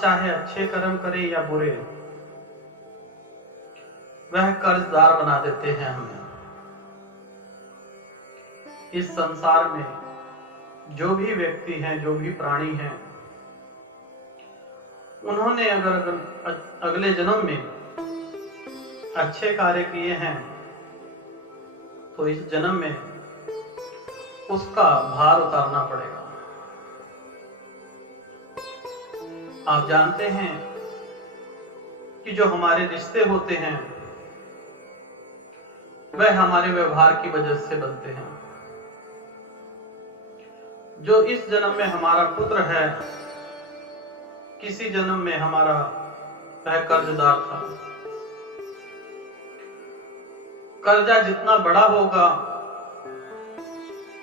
चाहे अच्छे कर्म करें या बुरे, वह कर्जदार बना देते हैं हमें। इस संसार में जो भी व्यक्ति हैं, जो भी प्राणी हैं, उन्होंने अगर अगले जन्म में अच्छे कार्य किए हैं तो इस जन्म में उसका भार उतारना पड़ेगा। आप जानते हैं कि जो हमारे रिश्ते होते हैं वह हमारे व्यवहार की वजह से बनते हैं। जो इस जन्म में हमारा पुत्र है, किसी जन्म में हमारा वह कर्जदार था। कर्जा जितना बड़ा होगा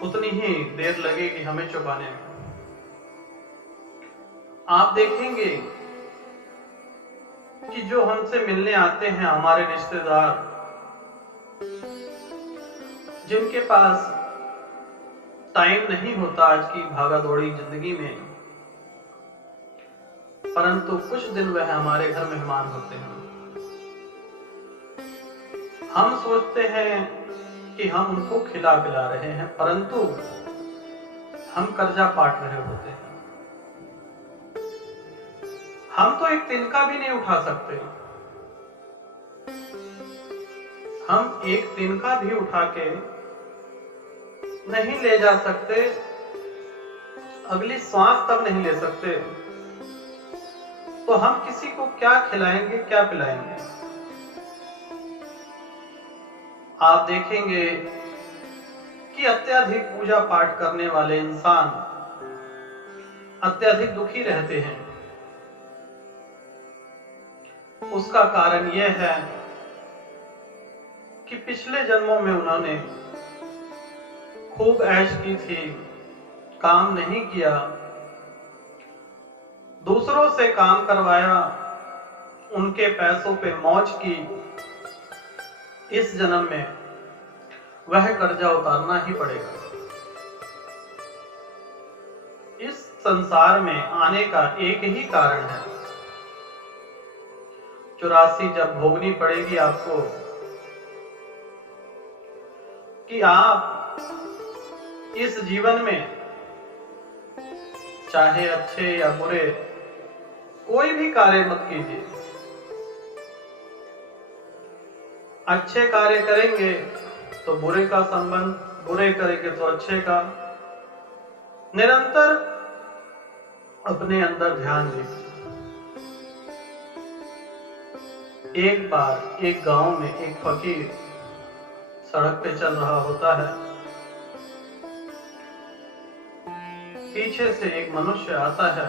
उतनी ही देर लगेगी हमें चुकाने में। आप देखेंगे कि जो हमसे मिलने आते हैं हमारे रिश्तेदार, जिनके पास टाइम नहीं होता आज की भागादौड़ी जिंदगी में, परंतु कुछ दिन वह हमारे घर मेहमान होते हैं। हम सोचते हैं कि हम उनको खिला पिला रहे हैं, परंतु हम कर्जा पाट रहे होते हैं। हम तो एक तिनका भी नहीं उठा सकते। हम एक तिनका भी उठा के नहीं ले जा सकते, अगली सांस तक नहीं ले सकते, तो हम किसी को क्या खिलाएंगे, क्या पिलाएंगे। आप देखेंगे कि अत्यधिक पूजा पाठ करने वाले इंसान अत्यधिक दुखी रहते हैं। उसका कारण यह है कि पिछले जन्मों में उन्होंने खूब ऐश की थी, काम नहीं किया, दूसरों से काम करवाया, उनके पैसों पे मौज की। इस जन्म में वह कर्जा उतारना ही पड़ेगा। इस संसार में आने का एक ही कारण है, 84 जब भोगनी पड़ेगी आपको, कि आप इस जीवन में चाहे अच्छे या बुरे कोई भी कार्य मत कीजिए। अच्छे कार्य करेंगे तो बुरे का संबंध, बुरे करेंगे तो अच्छे का। निरंतर अपने अंदर ध्यान दीजिए। एक बार एक गांव में एक फकीर सड़क पे चल रहा होता है। पीछे से एक मनुष्य आता है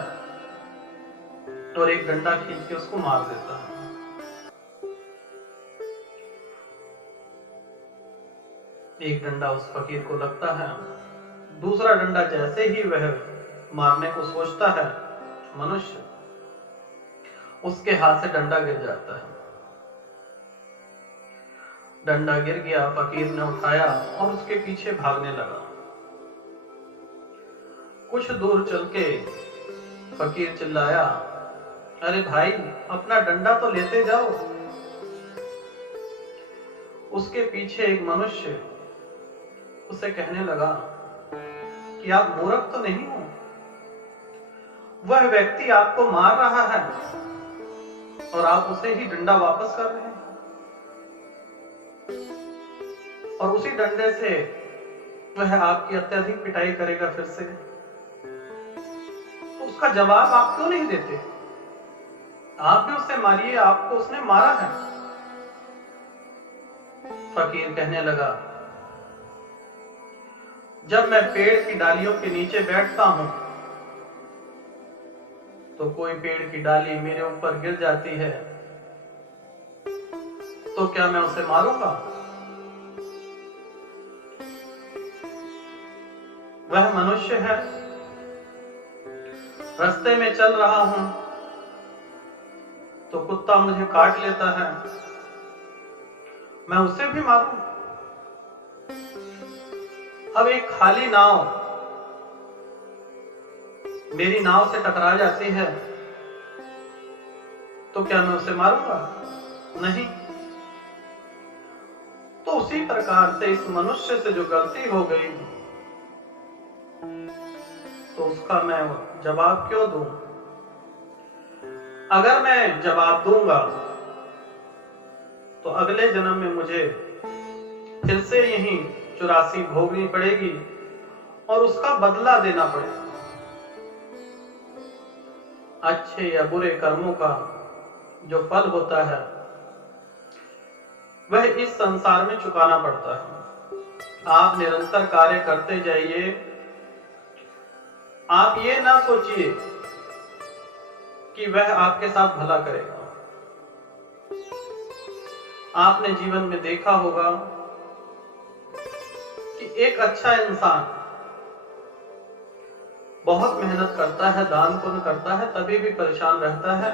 और एक डंडा खींच के उसको मार देता है। एक डंडा उस फकीर को लगता है, दूसरा डंडा जैसे ही वह मारने को सोचता है, मनुष्य, उसके हाथ से डंडा गिर जाता है। डंडा गिर गया, फकीर ने उठाया और उसके पीछे भागने लगा। कुछ दूर चल के फकीर चिल्लाया, अरे भाई, अपना डंडा तो लेते जाओ। उसके पीछे एक मनुष्य उसे कहने लगा कि आप मूर्ख तो नहीं हो, वह व्यक्ति आपको मार रहा है और आप उसे ही डंडा वापस कर रहे हैं, और उसी डंडे से वह आपकी अत्यधिक पिटाई करेगा फिर से। तो उसका जवाब आप क्यों नहीं देते? आप भी उसे मारिए, आपको उसने मारा है। फकीर कहने लगा, जब मैं पेड़ की डालियों के नीचे बैठता हूं तो कोई पेड़ की डाली मेरे ऊपर गिर जाती है, तो क्या मैं उसे मारूंगा? वह मनुष्य है, रास्ते में चल रहा हूं तो कुत्ता मुझे काट लेता है, मैं उसे भी मारूं? अब एक खाली नाव मेरी नाव से टकरा जाती है तो क्या मैं उसे मारूंगा? नहीं। तो उसी प्रकार से इस मनुष्य से जो गलती हो गई, तो उसका मैं जवाब क्यों दूं? अगर मैं जवाब दूंगा तो अगले जन्म में मुझे फिर से यही 84 भोगनी पड़ेगी और उसका बदला देना पड़ेगा। अच्छे या बुरे कर्मों का जो फल होता है वह इस संसार में चुकाना पड़ता है। आप निरंतर कार्य करते जाइए। आप ये ना सोचिए कि वह आपके साथ भला करेगा। आपने जीवन में देखा होगा कि एक अच्छा इंसान बहुत मेहनत करता है, दान पुण्य करता है, तभी भी परेशान रहता है,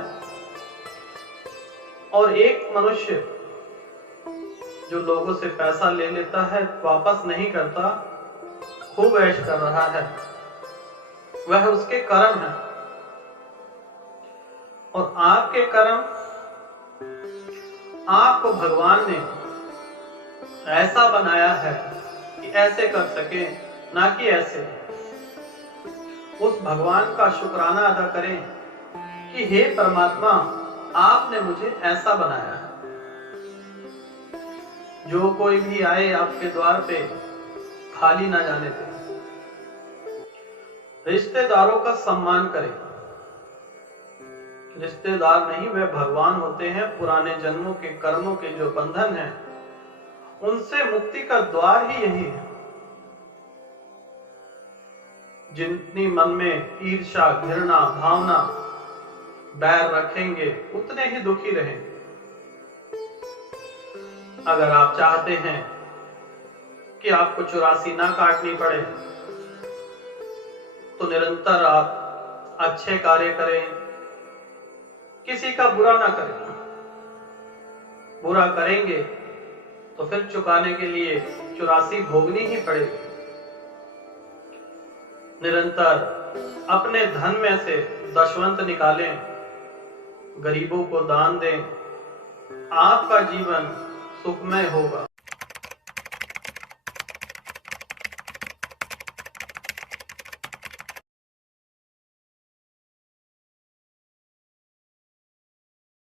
और एक मनुष्य जो लोगों से पैसा ले लेता है, वापस नहीं करता, खूब ऐश कर रहा है, वह उसके कर्म है। और आपके कर्म, आपको भगवान ने ऐसा बनाया है कि ऐसे कर सके, ना कि ऐसे। उस भगवान का शुक्राना अदा करें कि हे परमात्मा, आपने मुझे ऐसा बनाया है। जो कोई भी आए आपके द्वार पे खाली ना जाने दें। रिश्तेदारों का सम्मान करें। रिश्तेदार नहीं, वे भगवान होते हैं। पुराने जन्मों के कर्मों के जो बंधन हैं, उनसे मुक्ति का द्वार ही यही है। जितनी मन में ईर्ष्या, घृणा भावना, बैर रखेंगे, उतने ही दुखी रहेंगे। अगर आप चाहते हैं कि आपको 84 ना काटनी पड़े, तो निरंतर आप अच्छे कार्य करें, किसी का बुरा ना करें। बुरा करेंगे तो फिर चुकाने के लिए 84 भोगनी ही पड़ेगी। निरंतर अपने धन में से दशवंत निकालें, गरीबों को दान दें, आपका जीवन सुखमय होगा।